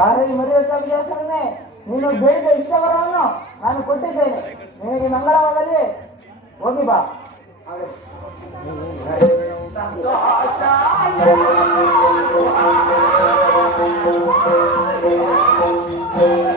ಈ ಮದುವೆ ಸಭೆಗೋಸ್ಕರನೇ ನೀನು ಬೇಡಿದ ಇಷ್ಟವರವನ್ನು ನಾನು ಕೊಟ್ಟಿದ್ದೇನೆ. ನಿನಗೆ ಮಂಗಳವಾಗಲಿ. ಹೋಗಿ ಬಾ. ನಾರಾಯಣ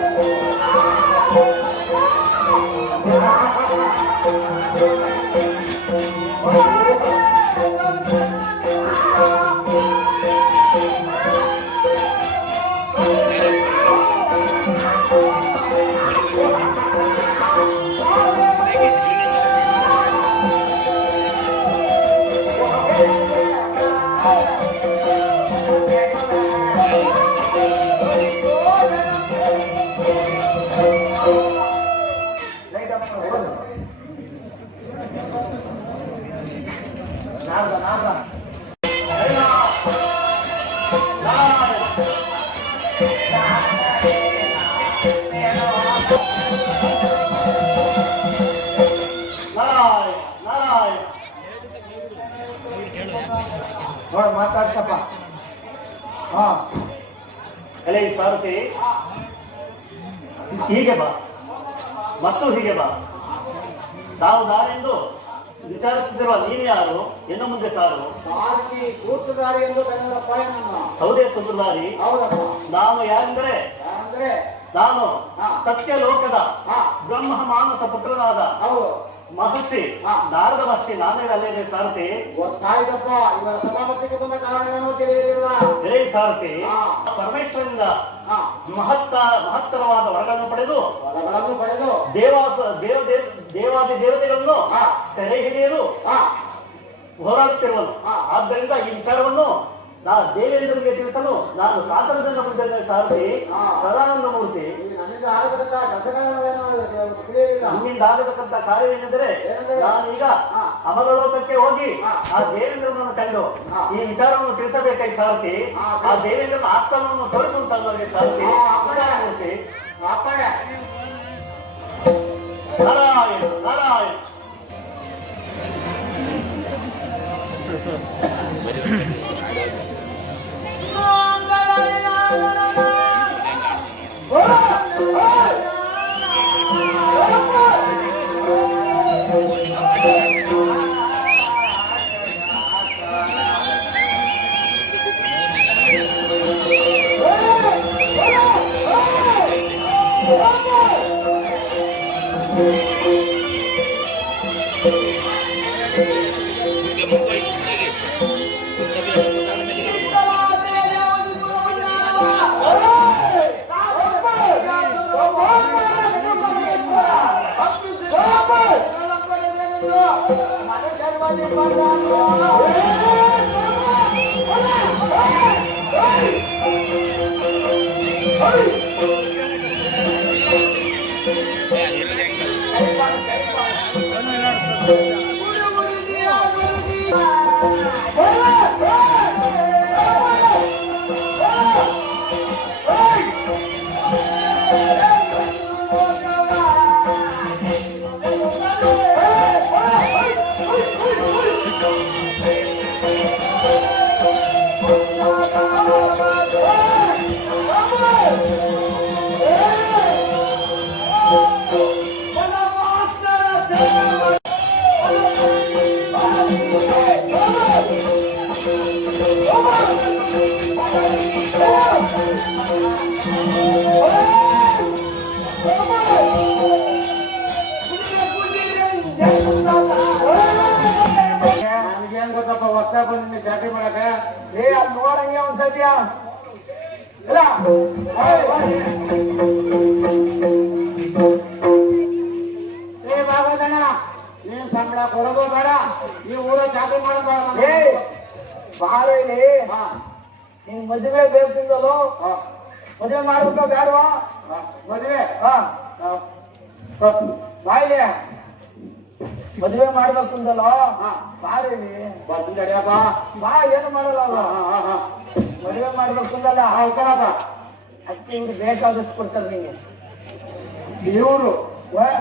ಸತ್ಯ ಲೋಕದ ಹಾ. ಬ್ರಹ್ಮ ಮಾನಸ ಪುತ್ರನಾದ ಮಹರ್ಷಿ ಹಾ. ನಾರದ ಮಹರ್ಷಿ ನಾನೇ ಅಲ್ಲೇ ಸಾರಥಿ? ಗೊತ್ತಾಯ್ತಪ್ಪ. ಇವರ ಸಭಾಪತಿಗೆ ಬಂದ ಕಾರಣವೇನೋ ತಿಳಿಯಲಿಲ್ಲ. ಹೇಳಿ ಸಾರಥಿ ಪರಮೇಶ್ವರಿಂದ ಹಾ. ಮಹತ್ತ ಮಹತ್ತರವಾದ ವರಗಳನ್ನು ಪಡೆದು ವರಗಳನ್ನು ಪಡೆದು ದೇವಾಸ ದೇವ ದೇವ- ದೇವಾದಿ ದೇವತೆಗಳನ್ನು ಹಾ. ಸೆರೆ ಹಿಡಿಯಲು ಹಾ. ಹೋರಾಡುತ್ತಿರುವನು. ಹಾ. ಆದ್ದರಿಂದ ಈ ವಿಚಾರವನ್ನು ನಾ ದೇವೇಂದ್ರನಿಗೆ ತಿಳಿಸಲು ನಾನು ಕಾತರದಿಂದ ಮುಂದೆ ಸಾರಿಸಿ. ಸದಾನಂದ ಮೂರ್ತಿ ನಮ್ಮಿಂದ ಆಗತಕ್ಕಂತ ಕಾರ್ಯವೇನೆಂದರೆ ಏನೆಂದರೆ? ನಾನೀಗ. ಅಮರಲೋಕಕ್ಕೆ ಹೋಗಿ ಆ ದೇವೇಂದ್ರನನ್ನು ಕಂಡು. ಈ ವಿಚಾರವನ್ನು ತಿಳಿಸಬೇಕಾಗಿ ಸಾರಥಿ ಆ ದೇವೇಂದ್ರನ ಆಸ್ಥಾನವನ್ನು ತೊರೆದು ನನಗೆ ಸಾರಥಿ. ಮೂರ್ತಿ ನಾರಾಯಣ ನಾರಾಯಣ Thank you. ಸದ್ಯ ಇಲ್ಲ? ಏ ಬಾಗೋದಣ್ಣ ನೀನ್ ಸಂಬಳ ಕೊಡೋದು ಬೇಡ. ಈ ಊರ ಜಾತಿ ಮಾಡೋದು ಬಾರ ಇಲ್ಲಿ. ನಿನ್ ಮದುವೆ ಬೇಕಿಂದಲೋ ಮದುವೆ ಮಾಡ್ಬೇಕ ಬೇಡವಾ. ಮದುವೆ. ಬಾಯ್ಲಿ ಮದುವೆ ಮಾಡ್ಬೇಕು ಹಾ. ಬಾರೇನಿ. ಬರ್ತೀನಿ ನಡೆಯಪ್ಪ ಬಾ. ಏನು ಮಾಡಲ್ಲ ಅವ್ರು? ಮದುವೆ ಮಾಡ್ಬೇಕಂದಲ್ಲ ಹಾ ಉಳ್ಕೊಳಪ್ಪ ಅಕ್ಕಿ ಇವ್ರು ಬೇಕಾದಷ್ಟು ಕೊಡ್ತಾರೆ ನಿಂಗೆ. ಇವರು.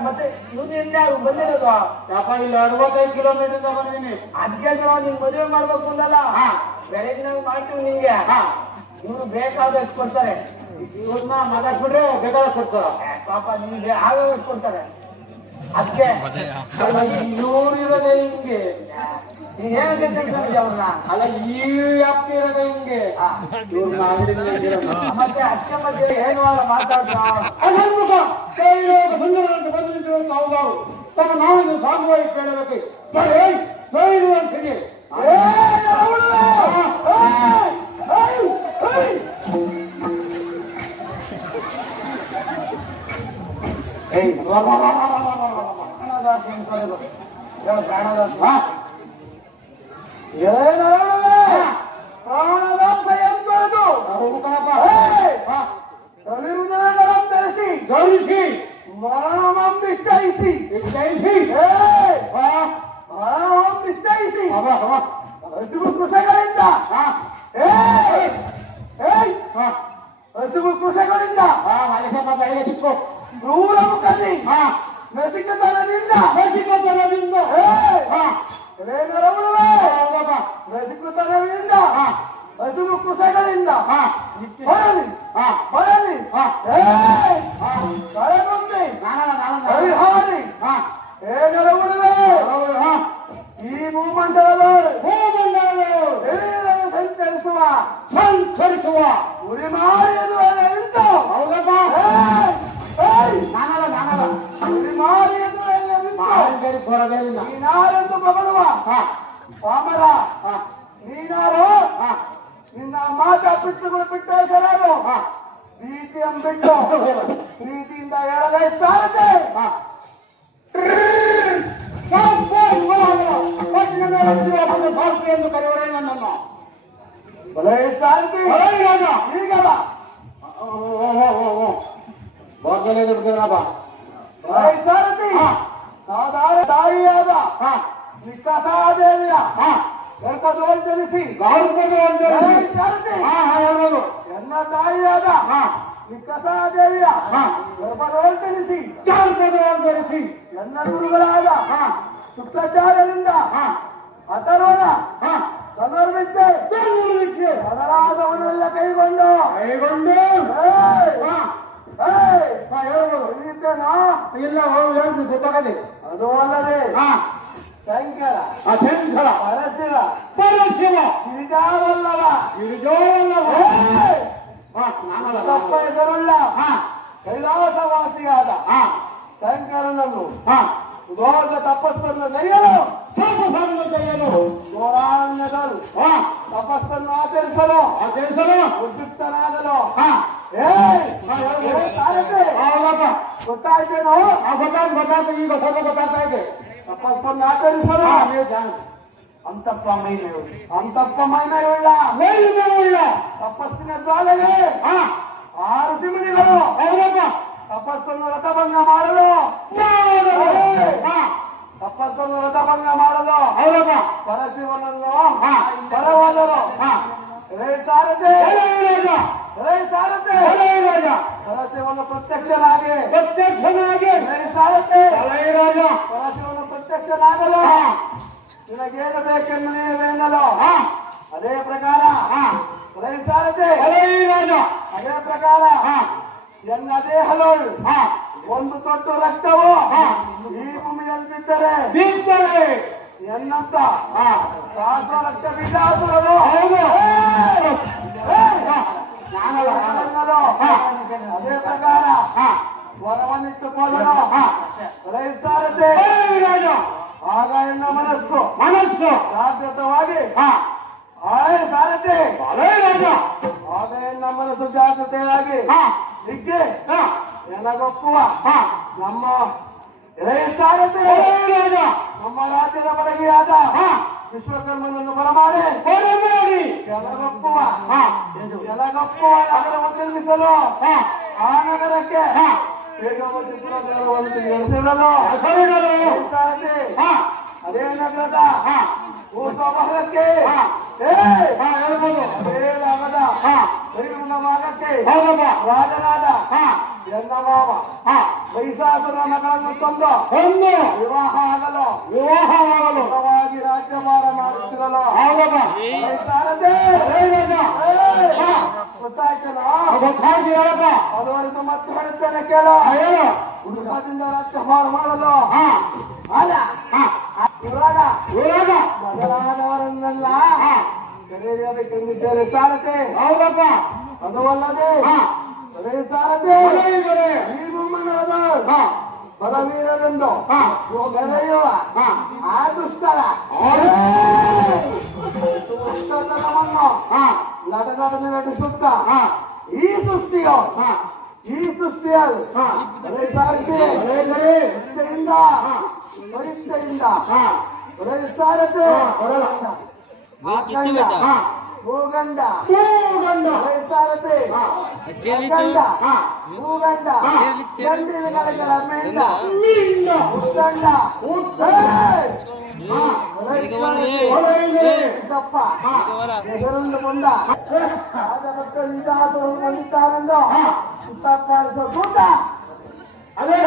ಮತ್ತೆ ಇವ್ರು ಇನ್ಯಾರು ಬಂದಿರೋದು? ಯಪ್ಪ ಇಲ್ಲಿ ಅರವತ್ತೈದು ಕಿಲೋಮೀಟರ್ ಬಂದಿದ್ದೀನಿ ಅದಕ್ಕೆ ನಿನ್ ಮದುವೆ ಮಾಡ್ಬೇಕು ಅಂದಲ್ಲ? ಹಾ. ಬೆಳಗ್ಗೆ ನಾವು ಮಾಡ್ತೀವಿ ನಿಂಗೆ. ಹಾ. ಇವ್ರು ಬೇಕಾದಷ್ಟು ಕೊಡ್ತಾರೆ. ಇವ್ರನ್ನ ಮಾತಾಡ್ಬಿಟ್ರೆ ಬೇಕಾದಷ್ಟು ಕೊಡ್ತಾರ. ಪಾಪ ನಿಮ್ಗೆ ಆಗ ಕೊಡ್ತಾರೆ. ಅದಕ್ಕೆ ಇವ್ರು ಇರೋದೇ ಹಿಂಗೆ. ಅವ್ರನ್ನ? ಅಲ್ಲ, ಈ ವ್ಯಾಪ್ತಿ ಇರೋದೇ ಹಿಂಗೆ. ಮತ್ತೆ ಅಚ್ಚ ಮಧ್ಯೆ ಏನು ಮಾತಾಡ್ತಾ ಹೌದವರು ತಮ್ಮ ನಾವನ್ನು ಸಾಗುವಾಗಿ ಕೇಳಬೇಕು ಬರೀ ಸೈನು ಅಂತ ಹೇಳಿ. ಪ್ರಾಣದಾಂತ ಸಂಚರಿಸುವ. ಉರಿಮಾರಿಯದು ನಿಂತು ಹೌದಪ್ಪ. ನಾನಲ್ಲ ನಾನಲ್ಲ. ಉರಿಮಾರಿಯದು ನಿಂತು ನೀನಾರೆಂದು ಬಗಳುವ ಪಾಮರ ನೀನಾರು? ನಿನ್ನ ಮಾತ ಬಿಟ್ಟುಗಳು ಬಿಟ್ಟ ಜನರು. ಪ್ರೀತಿ ಅಂಬಿಟ್ಟು ಪ್ರೀತಿಯಿಂದ ಹೇಳದೆ ಸಾರದೆ ಎಂದು ಕರೆಯುವರೇ ನನ್ನನ್ನು. ಬಲೇ ಸಾರಥಿ ಈಗಲ್ಲ ಬಲೇ ಸಾರಥಿ ಸಾಧಾರ ತಾಯಿಯಾದ ನಿಕ್ಕಸಾದೇವಿಯ ಗರ್ಭದೋಲ್ ಜನಿಸಿ ಎನ್ನ ತಾಯಿಯಾದ ನಿಕ್ಕಸಾದೇವಿಯ ಗರ್ಭದೋಲ್ ಜನಿಸಿ ಎನ್ನ ಗುರುಗಳಾದ ಶುಕ್ರಾಚಾರ್ಯರಿಂದ ಅಥರ್ವಣ ಧನುರ್ವಿದ್ಯೆ ಮೊದಲಾದವನ್ನೆಲ್ಲ ಕೈಗೊಂಡು. ಕೈಗೊಂಡು. ಇಲ್ಲಿದ್ದೇನೋ? ಇಲ್ಲ ಹೋಗಿ ಗೊತ್ತಾಗಲಿ ಅದು ಅಲ್ಲದೆ ಶಂಕರ ಶಂಕರ. ಪರಶಿವ. ಪರಶಿವ. ಗಿರಿಜಾವಲ್ಲವ. ಗಿರಿಜಾವಲ್ಲವ. ತಪ್ಪ ನಾನಲ್ಲ. ಹೆಸರುಳ್ಳ ಹಾ, ಕೈಲಾಸವಾಸಿಯಾದ ಹಾ, ಶಂಕರನನ್ನು ಹಾ. ಘೋರ ತಪಸ್ಸನ್ನು ಗೈಯಲು ಸ್ವಲ್ಪ ಸಾಗಲು ಕೈಯಲು. ಘೋರಾರಣ್ಯದಲ್ಲಿ ಹಾ, ತಪಸ್ಸನ್ನು ಆಚರಿಸಲು ಆಚರಿಸಲು. ಉದ್ಯುಕ್ತನಾಗಲು ಹಾ, ಏಯ್! ಹಾ, ಹೇಳು. ಏ, ಸಾರಥಿ! ಹೌದಪ್ಪ. ಗೊತ್ತಾಯ್ತೇನೋ ಆ ಗೊತ್ತಾಯ್ತು ಗೊತ್ತಾಯ್ತು ಈಗ ಸ್ವಲ್ಪ ಗೊತ್ತಾಗ್ತಾ ಇದೆ ತಪಸ್ಸನ್ನು ಆಚರಿಸಲು ಹಾ, ನೀವು ಜಾಣ. ಅಂತಪ್ಪ ಮೈಮೆಯುಳ್ಳ ಅಂತಪ್ಪ ಮೈಮೆಯುಳ್ಳ ಮೇಲಿನ ಉಳ್ಳ. ತಪಸ್ಸಿನ ಜ್ವಾಲೆಗೆ ಹಾ, ಆರು ಸಿಮಿಡಿಗಳು ಹೌದಪ್ಪ. ತಪಸ್ಸನ್ನು ರಥಭಂಗ ಮಾಡಲು. ಹಾ, ತಪಸ್ಸನ್ನು ರಥಭಂಗ ಮಾಡಲು. ಹೌದಪ್ಪ. ಪರಶಿವನನ್ನು ಹಾ. ಪರವಾದರು. ರೇ ರಾಜ, ರೇ ರಾಜ. ಪರಶಿವನ ಪ್ರತ್ಯಕ್ಷನಾಗಿ. ಪ್ರತ್ಯಕ್ಷನಾಗಿ. ರೇ ಸಾರಥಿ. ಪರಶಿವನ ಪ್ರತ್ಯಕ್ಷನಾಗಲು. ಹಾ, ನಿನಗೇನು ಬೇಕೆಂದು ನೀನು ಹಾ, ಅದೇ ಪ್ರಕಾರ. ರೇ ಸಾರಥಿ. ಅದೇ ಪ್ರಕಾರ. ದೇಹದೋಳು ಹಾ. ಒಂದು ತೊಟ್ಟು ರಕ್ತವು. ಈ ಭೂಮಿಯಲ್ಲಿ ಬಿದ್ದರೆ ಬೀಳ್ತಾರೆ. ಎನ್ನಂತ. ರಾಸ ರಕ್ತ ಬೀಜಾಸುರರು ಹೌದು. ಅದೇ ಪ್ರಕಾರ ಹಾ, ವರವನ್ನಿಟ್ಟು ಹೋದನು ಹಾ. ರೈಸಾರತೆ ರಾಜ. ಆಗ ಎನ್ನ ಮನಸ್ಸು. ಮನಸ್ಸು. ಜಾಗೃತವಾಗಿ. ಆಯ ರಾಜ. ಆಗ ಎನ್ನ ಮನಸ್ಸು ಜಾಗೃತೆಯಾಗಿ. ಹಾ, ಎಲ್ಲದಕ್ಕೂ ಹಾ, ಎನಗೊಪ್ಪುವ ಹಾ. ನಮ್ಮ ಒಳ್ಳೆ ನಮ್ಮ ರಾಜ್ಯದ ಬಡಗಿಯಾದ ಹಾ, ವಿಶ್ವಕರ್ಮನನ್ನು ಬರಮಾಡಿ ಒಳ್ಳೆ ಮಾಡಿ. ಎನಗೊಪ್ಪುವ ಹಾ, ಎನಗೊಪ್ಪುವ ನಗರವನ್ನು ನಿರ್ಮಿಸಲು ಆ ನಗರಕ್ಕೆ ಅದೇ ನಗರದ ಹಾ, ಊಟಮಹಲಕ್ಕೆ ಹಾ. ಏಯ್! ಹಾ, ಹೇಳ್ಬೋದು. ಹೌದಪ್ಪ. ರಾಜನಾದ ಹಾ, ಎನ್ನ ಮಾವ. ಮಹಿಷಾಸುರ ಮಗಳನ್ನು ತಂದು ಒಂದು ವಿವಾಹ ಆಗಲು ವಿವಾಹ ಸುಖವಾಗಿ ರಾಜ್ಯಭಾರ ಮಾಡುತ್ತಿರಲು ಹೌದಪ್ಪ. ಸಾರಥಿ ಒಳ್ಳೆ ರಾಜ. ಏಯ್! ಹಾ, ಗೊತ್ತಾಯ್ತಲ್ಲ? ಗೊತ್ತಾಯ್ತು ಅದವರೆಗೂ ಮತ್ತೆ ಹೇಳುತ್ತೇನೆ ಕೇಳ. ಹೇಳು. ರಾಜ್ಯಭಾರ ಮಾಡಲು. ಅಲ್ಲ. ಇವಾಗ ಇವಾಗ ಮೊದಲಾದವರನ್ನೆಲ್ಲ ಕರೆಯಬೇಕೆಂದಿದ್ದೇನೆ ಸಾರತೆ ಹೌದಪ್ಪ. ಅದು ಅಲ್ಲದೆ ಬರೇ ಸಾರತೆ ಈ ಬೊಮ್ಮನದ ಬಲವೀರರೆಂದು ಬೆರೆಯುವ ಆ ದುಷ್ಟರ. ದುಷ್ಟತನವನ್ನು ನಟನಟನೆ ನಡೆಸುತ್ತ ಈ ಸೃಷ್ಟಿಯು ಈ ಸೃಷ್ಟಿಯಲ್ಲಿ ನಿಷ್ಠೆಯಿಂದ ಪರಿಷ್ಠೆಯಿಂದ. ಬರೇ ಸಾರತೆ ಆಕಂಡ ಭೂಗಂಡ. ಭೂಗಂಡ. ಬರೇ ಸಾರತೆ ಗಂಡ ಭೂಗಂಡ. ಗಂಡಿನ ಕಡೆಗಳ ಮೆಂಡ ಉತ್ತಂಡ. ದಪ್ಪ ಹೆಸರನ್ನು ಬಂದ ರಾಜಭಕ್ತರಿದ್ದಾತವನ್ನು ಬಂದಿದ್ದಾನೆಂದು ತಪ್ಪಾಡಿಸೋ ಕೂಟ ಅದೇ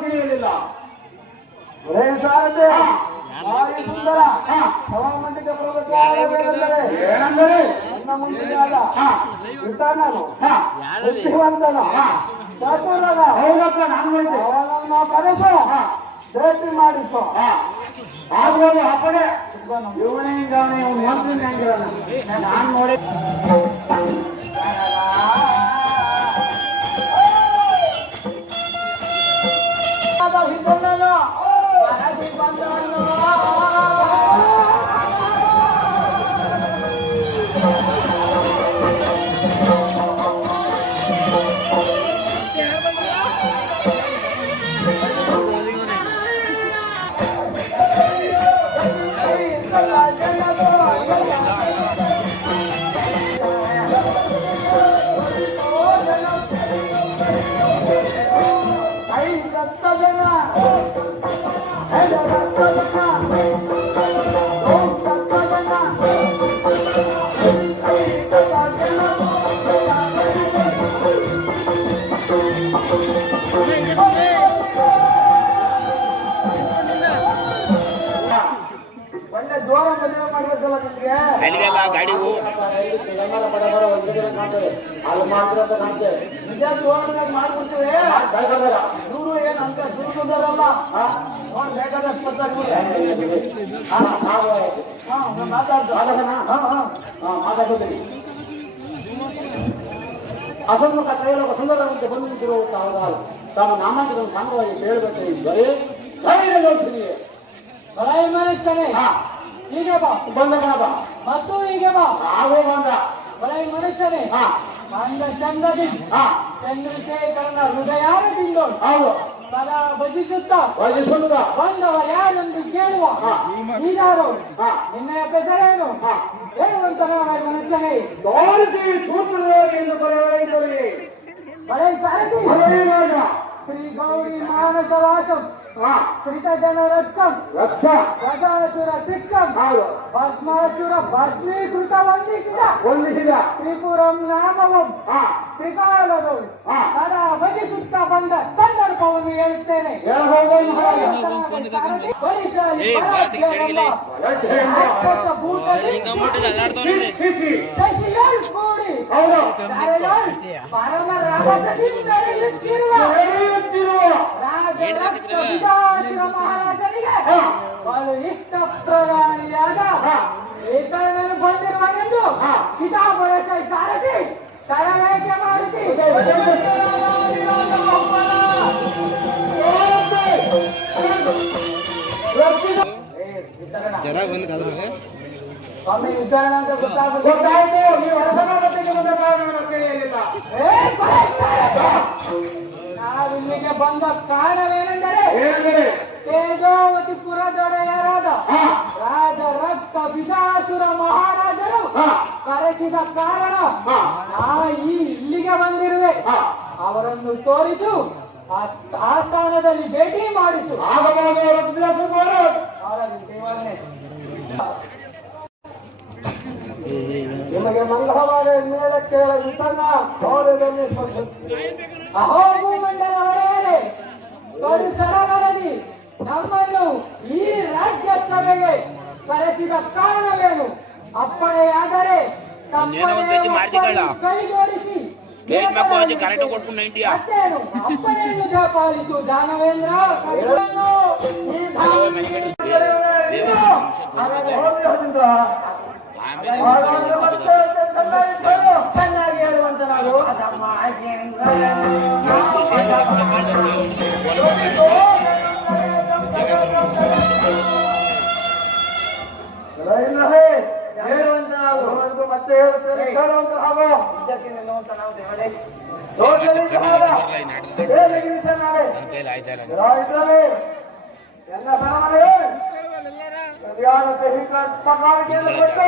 ತಿಳಿಯಲಿಲ್ಲ ಒರೇ ಸಾರಥಿ ಭಾರಿ ಸುಂದರ ನನ್ನ ಮುಂಚಿನಾದ ಬುದ್ಧಿವಂತನು ಚತುರನ ಹೌದಪ್ಪ ನಾನು ಅವನನ್ನು ಕರೆಸು ಭೇಟಿ ಮಾಡಿಸು ಆದ್ರೂ ಅಪ್ಪಡೆ ಇವನೇ ಹಿಂಗ ಅವನೇ ಇವ್ನು ಮಂತ್ರಿ ಹೆಂಗಿರೋಣ ನಾನು ನೋಡಿ ಜೋರನಾಗ ಮಾಡ್ಬಿಡ್ತೀವಿ ಇವರು ಏನ್ ಅಂತ ಬರ್ತಾರೆ ಹಾ ಮಾತಾಡ್ದು ಮಾತಾಡುತ್ತೀನಿ ಅದನ್ನು ಕಥೆಯಲ್ಲಿ ಸುಂದರವಂತೆ ಬಂದಿದ್ದರು ಅವರಾರು ತಮ್ಮ ನಾಮಾಂಕಿತ ಸಾಂಗವಾಗಿ ಹೇಳಬೇಕು ಬರೀ ಧೈರ್ಯ ನೋಡ್ತೀನಿ ಬಲಾಯಿ ಮನುಷ್ಯನೇ ಹೀಗೆ ಬಾ ಬಂದ ಬಾ ಮತ್ತು ಹೀಗೆ ಬಾ ಆಗೋ ಬಂದ ಮನುಷ್ಯನೇ ಹಾ ಚಂದ ಚಂದದಿ ಹಾ ಚಂದ್ರಶೇಖರನ ಹೃದಯಾರದಿಂದ ಹೌದು. ಸದಾ ಭಜಿಸುತ್ತಾ ವಯಸ್ಸುಂದ ಬಂದವ ಯಾರೆಂದು ಕೇಳುವ. ನೀನಾರು. ನಿನ್ನ ಹೆಸರೇನು ಹೇಳುವಂತ ಮನುಷ್ಯನೇ. ತೋರಿಸಿ ಸೂತ್ರವಾಗಿ ಎಂದು ಬರೆಯಿದ್ದಾರೆ ಬಲಾಯಿ ಸಾರಥಿ. ಶ್ರೀ ಗೌರಿ ಮಾನಸ ವಾಸಂ ಹಾ. ಶ್ರೀತ ಜನ ರಕ್ಷಂ ಲಕ್ಷ ಗಜಾಸುರ ಶಿಕ್ಷಂ. ಹೌದು. ಭಸ್ಮಾಸುರ ಭಸ್ಮೀಕೃತ ವಂದಿಸಿದ. ವಂದಿಸಿದ. ತ್ರಿಪುರಂ ನಾಮವಂ. ಹಾ. ಸದಾ ಭಜಿಸುತ್ತಾ ಬಂದ ಸಂದರ್ಭವನ್ನು ಹೇಳುತ್ತೇನೆ. ಪರಮ ನಡೆಯುತ್ತಿರುವ ರಾಜರಕ್ತ ವಿಜಾಸುರ ಮಹಾರಾಜನಿಗೆ ಬಲು ಇಷ್ಟ ಪ್ರಧಾನಿಯಾದ ಏಕಣ್ಣನು ಬಂದಿರುವನೆಂದು ಕಿತಾಬರಸ ಸಾರಥಿ ತರಬೇಕೆ ಮಾಡುತ್ತಿ ಸ್ವಾಮಿ ವಿಚಾರಣೆ ಅಂತ ಗೊತ್ತಾಗುತ್ತೆ ಗೊತ್ತಾಯ್ತು ನೀವು ಹೊರಸಮಾನತೆಗೆ ಬಂದ ಕಾರಣವನ್ನು ತಿಳಿಯಲಿಲ್ಲ ಏ, ಇಲ್ಲಿಗೆ ಬಂದ ಕಾರಣವೇನೆಂದರೆ ತೇಜಾವತಿ ಪುರದೊಡೆಯರಾದ ರಾಜ ರಕ್ತ ವಿಷಾಸುರ ಮಹಾರಾಜರು ಕರೆಸಿದ ಕಾರಣ ನಾ ಈ ಇಲ್ಲಿಗೆ ಬಂದಿರುವೆ. ಅವರನ್ನು ತೋರಿಸು ಆ ಸ್ಥಾನದಲ್ಲಿ ಭೇಟಿ ಮಾಡಿಸು. ನಿಮಗೆ ಮಂಗಳವಾರ ಮೇಲೆ ಕೇಳ ವಿತನ ಗೌರವದಲ್ಲಿ ಅಹೋ ಭೂಮಂಡಲ ಒಡೆಯರೇ ತೊಡು ಸಡಗರದಿ ನಮ್ಮನ್ನು ಈ ರಾಜ್ಯಸಭೆಗೆ ಕರೆಸಿದ ಕಾರಣವೇನು? ಅಪ್ಪಣೆಯಾದರೆ. ಕೈಗೂಡಿಸಿ ಕರೆಕ್ಟ್ ಕೊಟ್ಟು. ನೈಂಟಿಯ ಅಪ್ಪಣೆಯನ್ನು ದಾನವೇಂದ್ರ. ಚೆನ್ನಾಗಿ ಹೇಳುವಂತ ನಾವು ಹೇಳುವಂತ ನಾವು ಮತ್ತೆ ಹೇಳ್ತೇನೆ ಕೇಳುವಂತ ನಾವು ಇದಕ್ಕೆ ನಿಲ್ಲುವಂತ ನಾವು ದೇವರೇ ರೋಡ್ನಲ್ಲಿ ಸಹಾಯ ಬೇಲಗಿರಿ ನಾಳೆ ಕೈಲಿ ಆಯ್ತಾರ ಇದ್ದಾರೆ ಎಲ್ಲ ಸಾಮಾನ್ಯ ಸರಿಯಾದ ದೈಹಿಕ ಪಕಾಣಿಕೆಯನ್ನು ಕೊಟ್ಟು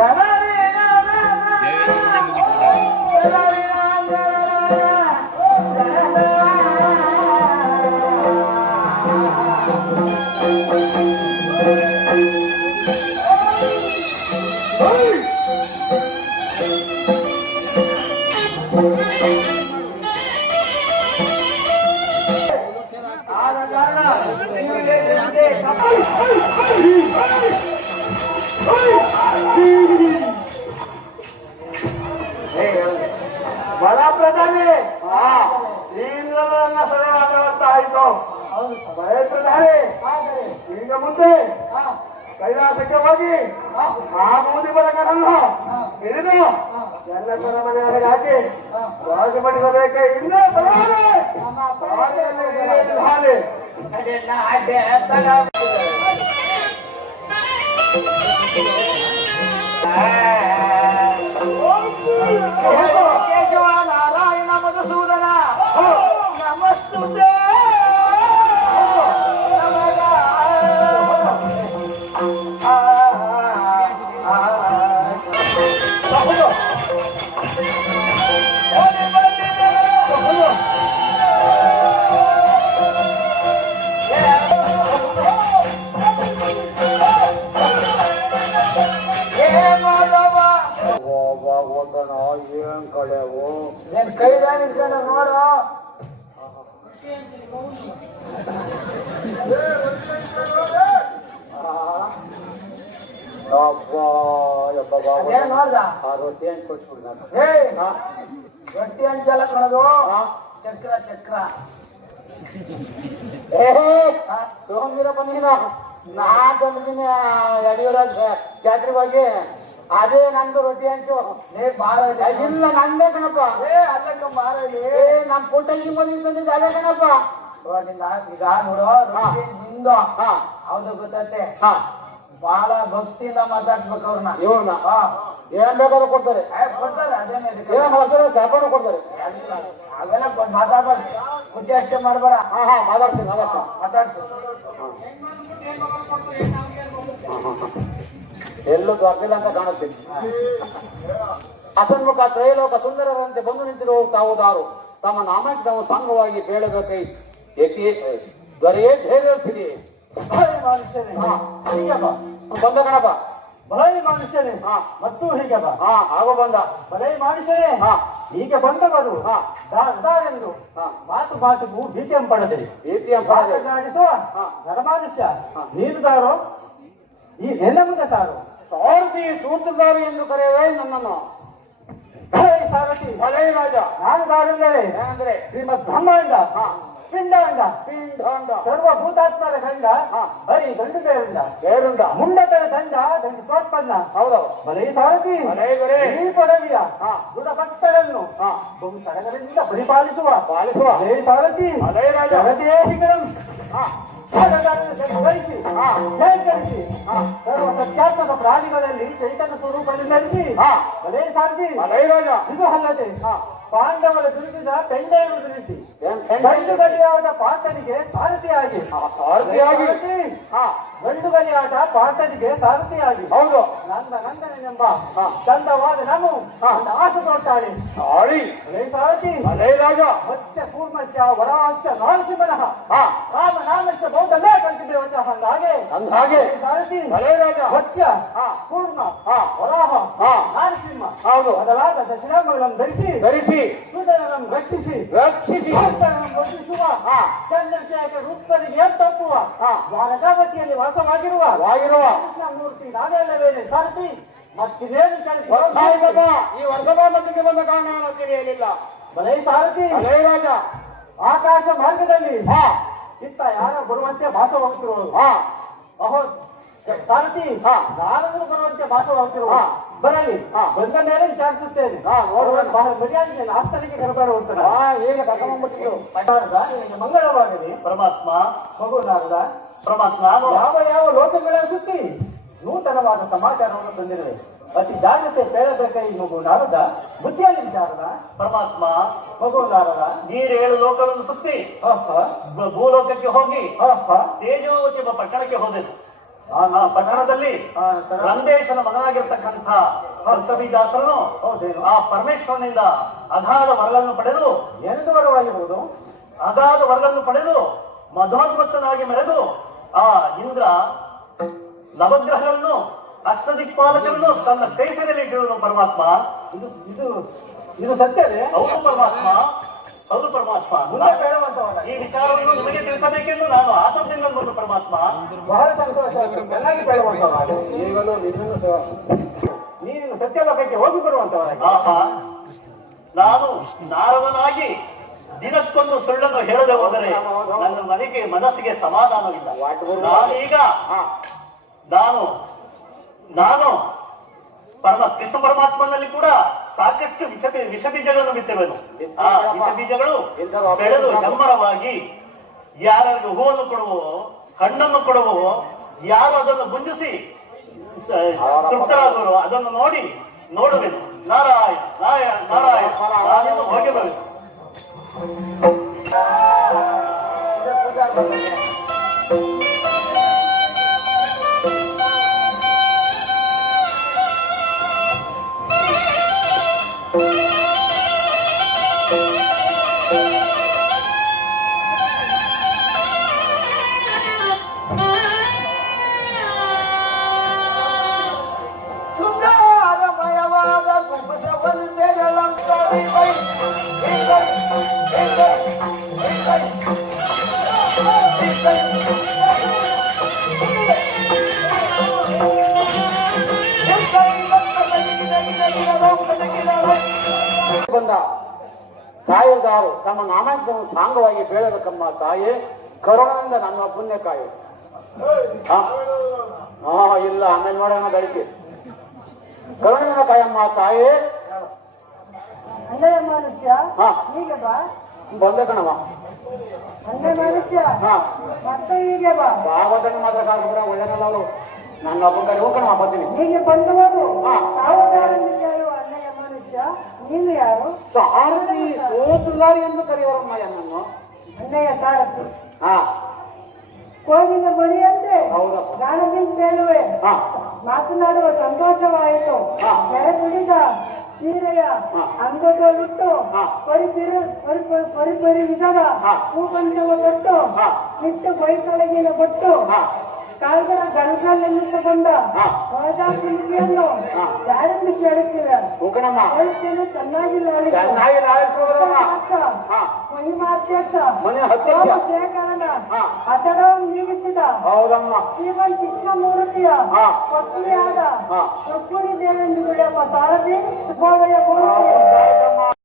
Bye-bye. ಆ ಬೂದಿ ಬಲಗರನ್ನು ಹಿಡಿದು ಎಲ್ಲ ಮನೆಯೊಳಗೆ ಹಾಕಿ ರಾಜು ಮಾಡಿಸಬೇಕೆ ಇನ್ನೂ ಬರಲಾರೆ ನಮ್ಮ ಬಾವಿಯಲ್ಲಿ ನೀರಿನಲ್ಲಿ ಹಾಲಿ ಅದೆಲ್ಲ ಅಡ್ಡೆ ತಗ ಕೇಶವ ನಾರಾಯಣ ಮಧುಸೂದನ ನಮಸ್ತುತೆ ಕಳೆವು ಏನ್ ಕೈದಾಗ ಇಟ್ಕೊಂಡ ನೋಡು. ರೊಟ್ಟಿ ಹಂಗೆ ಕೊಟ್ಬಿಡ್ ನಾನು. ಹೇ. ಗಟ್ಟಿ ಅಂಚಲ ಕಣದು. ಚಕ್ರ ಚಕ್ರ. ಸೋಮಿರಪ್ಪ ನೀನು. ನಾ ತಂದಿದ್ದೀನಿ ಯಡಿಯೂರ ಜಾತ್ರೆಗೆ ಹೋಗಿ. ಅದೇ ನಂದು ರೊಟ್ಟಿ ಅಂಚು ನೀ ಬಾರ ಇಲ್ಲ ನಂದೇ ಕಣಪ್ಪ. ಏ ಅಲ್ಲಕ್ಕ ಬಾರ ಏ ನಮ್ ಪುಟ್ಟಂಗಿ ಮದುವೆ ತಂದಿದ್ದು ಅದೇ ಕಣಪ್ಪ. ಈಗ ನೋಡು ರೊಟ್ಟಿ ನಿಂದು. ಹೌದು ಗೊತ್ತತ್ತೆ ಬಹಳ ಭಕ್ತಿಯಿಂದ ಮಾತಾಡ್ಸ್ಬೇಕು ಅವ್ರನ್ನ. ಇವನ್ನ ಹಾ. ಏನ್ ಬೇಕಾದ್ರೂ ಕೊಡ್ತಾರೆ. ಕೊಡ್ತಾರೆ ಅದೇನೇ ಏನ್ ಹಸಿರು ಶಾಪನು ಕೊಡ್ತಾರೆ. ಅವೆಲ್ಲ ಮಾತಾಡ್ಬಾರ್ದು ಬುದ್ಧಿ ಅಷ್ಟೇ ಮಾಡ್ಬೇಡ. ಹಾ ಹಾ ಮಾತಾಡ್ತೀನಿ ಮಾತಾಡ್ತೀನಿ. ಮಾತಾಡ್ತು ಎಲ್ಲೂ ದೊಡ್ಡಿಲ್ಲ ಅಂತ ಕಾಣುತ್ತೆ. ಅಸನ್ಮುಖ ತ್ರೈಲೋಕ ಸುಂದರರಂತೆ ಬಂದು ನಿಂತಿರುವ ತಾವುದಾರು. ತಮ್ಮ ನಾಮಕ್ಕೆ ತಮ್ಮ ಸಾಂಗವಾಗಿ ಬೇಳಬೇಕೈ ಏಕೆ? ದೊರೆಯೇ ಧೈರ್ಯಸಿರಿ ಮನುಷ್ಯನೇ. ಬಂದ ಕಣಪ್ಪ. ಬಲೈ ಮನುಷ್ಯನೇ. ಹಾ. ಮತ್ತು ಹೀಗೆ ಬಾ. ಹಾ ಆಗ ಬಂದ. ಬಲೈ ಮನುಷ್ಯನೇ. ಹಾ. ಹೀಗೆ ಬಂದ ಬದು. ದಾರೆಂದು. ಮಾತು ಮಾತು ಭೀತಿ ಭೀತಿಯಂ ಪಡದೆ ಹಾ. ನರಮಾನುಷ್ಯ ಹಾ. ನೀನು ದಾರೋ? ಈ ನೆಲಮುಗ ಸಾರು. ಸಾರಥಿ ಸೂತ್ರಧಾರಿ ಎಂದು ಕರೆಯುವೆ ನನ್ನನ್ನು. ಸಾರಥಿ ಭಲೈ ರಾಜ. ನಾನು ಸಾರಂದರೆ ಏನಂದ್ರೆ ಶ್ರೀಮದ್ ಬ್ರಹ್ಮಾಂಡ. ಪಿಂಡಾಂಡ. ಪಿಂಡಾಂಡ. ಸರ್ವ ಭೂತಾತ್ಮರ ಗಂಡ ಹಾ. ಹರಿ ಗಂಡು ಬೇರುಂಡ. ಬೇರುಂಡ. ಮುಂಡತರ ಖಂಡ ಗಂಡು ಸ್ವಾತ್ಪನ್ನ ಹೌದು. ಬಲೈ ಸಾರಥಿ. ಈ ಪೊಡವಿಯ ಭಕ್ತರನ್ನು ಗುಣಭಕ್ತರನ್ನು ಹಾ. ಬಹು ಸಡಗರದಿಂದ ಪರಿಪಾಲಿಸುವ. ಪಾಲಿಸುವ. ಬಲೈ ಸಾರಥಿ ಬಲೈ ರಾಜ. ಜಗದೇಹಿಗಳನ್ನು ಹಾ. ಸರ್ವ ಸತ್ಯಾತ್ಮಕ ಪ್ರಾಣಿಗಳಲ್ಲಿ ಚೈತನ್ಯ ಸ್ವರೂಪದಲ್ಲಿ ನೆಲೆಸಿ ಇದು ಅಲ್ಲದೆ ಪಾಂಡವರ ದುರಿಸಿದ ಪೆಂಡೆಯನ್ನು ದುರಿಸಿ ಗಂಡು ಗಲಿಯಾದ ಪಾತನಿಗೆ ಸಾರಥಿಯಾಗಿ ಸಾರಥಿಯಾಗಿ ಗಂಡು ಗಲಿಯಾದ ಪಾರ್ಥನಿಗೆ ಸಾರಥಿಯಾಗಿ ಹೌದು. ನಂದ ನಂದನೆಂಬ ಚಂದವಾದ ನಾನು ಆಸೆ ನೋಡ್ತಾಳೆ ಸಾರಿ. ಹಳೆ ಸಾರಥಿ ಅದೇ ರಾಜ. ಮತ್ಸ್ಯ ಕೂರ್ಮಸ್ಯ ವರಾಂಶ ನಾರಸಿಂಹನಃ ರಾಮ ನಾಮಸ್ಯ ಬೌದ್ಧಲ್ಲೇ ಕಲ್ತಿದ್ದೇವೆ ಹಾಗೆ. ಹಾಗೆ. ಸಾರಥಿ ಅದೇ ರಾಜ. ಮತ್ಸ್ಯ ಕೂರ್ಮ ವರಾಹ ಹೌದು. ಮೊದಲಾದ ದಶನಾಮಗಳನ್ನು ಧರಿಸಿ ಧರಿಸಿ ಸೂರ್ಯನನ್ನು ರಕ್ಷಿಸಿ ರಕ್ಷಿಸಿ. ರಕ್ಷಿಸುವ ಚಂದ್ರಶೇಖರ ರೂಪರಿಗೆ ತಪ್ಪುವ ದ್ವಾರಕಾವತಿಯಲ್ಲಿ ವಾಸವಾಗಿರುವ ವಾಗಿರುವ ಮೂರ್ತಿ ನಾವೆಲ್ಲವೇನೆ ಸಾರಥಿ ಮತ್ತಿನ್ನೇನು ಈ ವರ್ಷದ ಮಧ್ಯಕ್ಕೆ ಬಂದ ಕಾರಣ ನಾನು ತಿಳಿಯಲಿಲ್ಲ ಬಲೈ ಸಾರಥಿ ರಾಜ. ಆಕಾಶ ಮಾರ್ಗದಲ್ಲಿ ಇತ್ತ ಯಾರ ಬರುವಂತೆ ಹಾ. ಅಹೋ ಸಾರಥಿ. ನಾರದರು ಬರುವಂತೆ ಭಾಸವಾಗುತ್ತಿರುವ ಬರಲಿ. ಬಂದ ಮೇಲೆ ವಿಚಾರಿಸುತ್ತೇನೆ. ನೋಡುವಾಗ ಬಹಳ ಮರ್ಯಾದೆ ಆಸ್ತನಿಗೆ ಕರಬೇಡ ಹೋಗ್ತಾರೆ ಈಗ ಕರ್ಕೊಂಡ್ಬಿಟ್ಟಿದ್ರು ಮಂಗಳವಾಗಲಿ. ಪರಮಾತ್ಮ ಮಗುನಾರದ ಪರಮಾತ್ಮ. ಯಾವ ಯಾವ ಲೋಕಗಳ ಸುತ್ತಿ ನೂತನವಾದ ಸಮಾಚಾರವನ್ನು ತಂದಿರುವೆ ಅತಿ ಜಾಗ್ರತೆ ಹೇಳಬೇಕ ಈ ಮಗು ನಾರದ. ಬುದ್ಧಿಯಲ್ಲಿ ವಿಚಾರದ. ಪರಮಾತ್ಮ. ಮಗು ನಾರದ. ನೀರು ಏಳು ಲೋಕಗಳನ್ನು ಸುತ್ತಿ. ಭೂಲೋಕಕ್ಕೆ ಹೋಗಿ. ತೇಜೋವತಿ ಎಂಬ ಪಟ್ಟಣಕ್ಕೆ ಹೋದೆನು. ಆ ನಾ ಪಟ್ಟಣದಲ್ಲಿ ಆ, ತರ- ರಂದೇಶನ ಮಗನಾಗಿರ್ತಕ್ಕಂಥ ಕರ್ತವಿದಾಸರನು ಹೌದೇನು ಆ ಪರಮೇಶ್ವರನಿಂದ ಅಗಾಧ ವರಗಳನ್ನು ಪಡೆದು ಎರಡು ವರವಾಗಿರುವುದು ಅಗಾಧ ವರಗಳನ್ನು ಪಡೆದು ಮಧೋನ್ಮತ್ತನಾಗಿ ಮೆರೆದು ಆ ಇಂದ್ರ ನವಗ್ರಹಗಳನ್ನು ಅಷ್ಟದಿಕ್ಪಾಲಕರನ್ನು ತನ್ನ ಕೈಸರಲ್ಲಿ ಇಟ್ಟಿರುವನು ಪರಮಾತ್ಮ. ಇದು ಇದು ಇದು ಸತ್ಯವೇ? ಹೌದು ಪರಮಾತ್ಮ. ಹೌದು ಪರಮಾತ್ಮ. ಮುಂದೆ ಬೇಡವಂತವಲ್ಲ ಈ ವಿಚಾರವನ್ನು ನಿಮಗೆ ತಿಳಿಸಬೇಕೆಂದು ನಾನು ಆಸಕ್ತಿಯಿಂದ ಬಂದು ಪರಮಾತ್ಮ. ಬಹಳ ಸಂತೋಷ ಚೆನ್ನಾಗಿ ಬೇಡವಂತವ ಈಗಲೂ ನಿನ್ನನ್ನು ನೀನು ಸತ್ಯಲೋಕಕ್ಕೆ ಹೋಗಿ ಬರುವಂತವರಾಗಿ ನಾನು ನಾರದನಾಗಿ ದಿನಕ್ಕೊಂದು ಸುಳ್ಳನ್ನು ಹೇಳದೆ ಹೋದರೆ ನನ್ನ ಮನೆಗೆ ಮನಸ್ಸಿಗೆ ಸಮಾಧಾನವಿಲ್ಲ. ಈಗ ನಾನು ನಾನು ಪರಮ ಕೃಷ್ಣ ಪರಮಾತ್ಮನಲ್ಲಿ ಕೂಡ ಸಾಕಷ್ಟು ವಿಷ ವಿಷ ಬೀಜಗಳನ್ನು ಬಿತ್ತಿರುವೆನು ಆ ವಿಷ ಬೀಜಗಳು ಬೆಳೆದು ಹೆಮ್ಮರವಾಗಿ ಯಾರಿಗೆ ಹೂವನ್ನು ಕೊಡುವೋ ಹಣ್ಣನ್ನು ಕೊಡುವೋ ಯಾರು ಅದನ್ನು ಗುಂಜಿಸಿ ತೃಪ್ತರಾಗುವರು ಅದನ್ನು ನೋಡಿ ನೋಡಬೇಕು. ನಾರಾಯಣ ನಾರಾಯಣ ನಾರಾಯಣ. ನಾರಾಯಣ ಹೋಗಿ ಬರುವೆನು ಬಂದ ತಾಯಿದಾರು ತಮ್ಮ ನಾಮಕವನ್ನು ಸಾಂಗವಾಗಿ ಬೇಡಬೇಕಮ್ಮ ತಾಯಿ ಕರುಣದಿಂದ ನನ್ನ ಪುಣ್ಯ ಕಾಯು ಹಾ. ಇಲ್ಲ, ಆಮೇಲೆ ನೋಡೋಣ ಗಳಿಕೆ. ಕರುಣದಿಂದ ಕಾಯಮ್ಮ ತಾಯಿ ಅಲ್ಲೇ ಮನುಷ್ಯ ಹೀಗೆ ಬಾ. ಬಂದೆ ಕಣವ ಮನುಷ್ಯ ಮತ್ತೆ ಹೀಗೆ ಬಾ. ಭಾಗವತನ ಮಾತ್ರ ಕಾಡ್ಬಿಡ ಒಳ್ಳೆನಲ್ಲ ಅವರು ನನ್ನ ಒಬ್ಬ ಕಡೆ ಹೋಗೋಣ ಬರ್ತೀನಿ. ಹೀಗೆ ಬಂದವರು. ತಾವು ಕೇಳುವ ಅಲ್ಲಯ್ಯ ಮನುಷ್ಯ ನೀನು ಯಾರು? ಸಾರಥಿ ಸೋತುದಾರಿ ಎಂದು ಕರೆಯುವರಮ್ಮ ನನ್ನನ್ನು ಅನ್ನಯ ಸಾರಥಿ. ಹಾ. ಕೋಗಿನ ಬಳಿಯಂತೆ ಹೌದಪ್ಪ ಗಾಣದಿಂದ ಕೇಳುವೆ ಹಾ. ಮಾತನಾಡುವ ಸಂತೋಷವಾಯಿತು. ನೆರೆ ತುಳಿದ ಸೀರೆಯ. ಅಂಗದಲ್ಲಿಟ್ಟು ಹಾ. ಪರಿಪರಿ ಪರಿ ಪರಿ ಪರಿ ವಿಧದ ಹಾ. ಹೂಕಂಠವ ಕೊಟ್ಟು ಹಾ. ಇಟ್ಟು ಬೈತೊಳಗಿನ ಕೊಟ್ಟು ಕಾಲ್ಗರ ಗಲ್ಗಲ್ಲೆನ್ನಿಟ್ಟುಕೊಂಡ ಹಾ. ರೋಜಾಪುಲಿಯನ್ನು ಹಾ. ಯಾರೆಂದು ಕೇಳುತ್ತೀರ ಕೇಳುತ್ತೇನೆ ಚೆನ್ನಾಗಿ ಲಾಲಿಸು. ಚೆನ್ನಾಗಿ ಮಹಿಮಾಧ್ಯಕ್ಷ ಶೇಖರನ. ಅತಡವನ್ನು ನೀಗಿಸಿದ ಶ್ರೀಮನ್ ಕೃಷ್ಣಮೂರ್ತಿಯ. ಪತ್ನಿಯಾದ. ರುಕ್ಮಿಣಿ ದೇವೆಂದು ಬಿಡಪ್ಪ ಸಾರಥಿ ಶುಭೋದಯ ಮೂರ್ತಿ.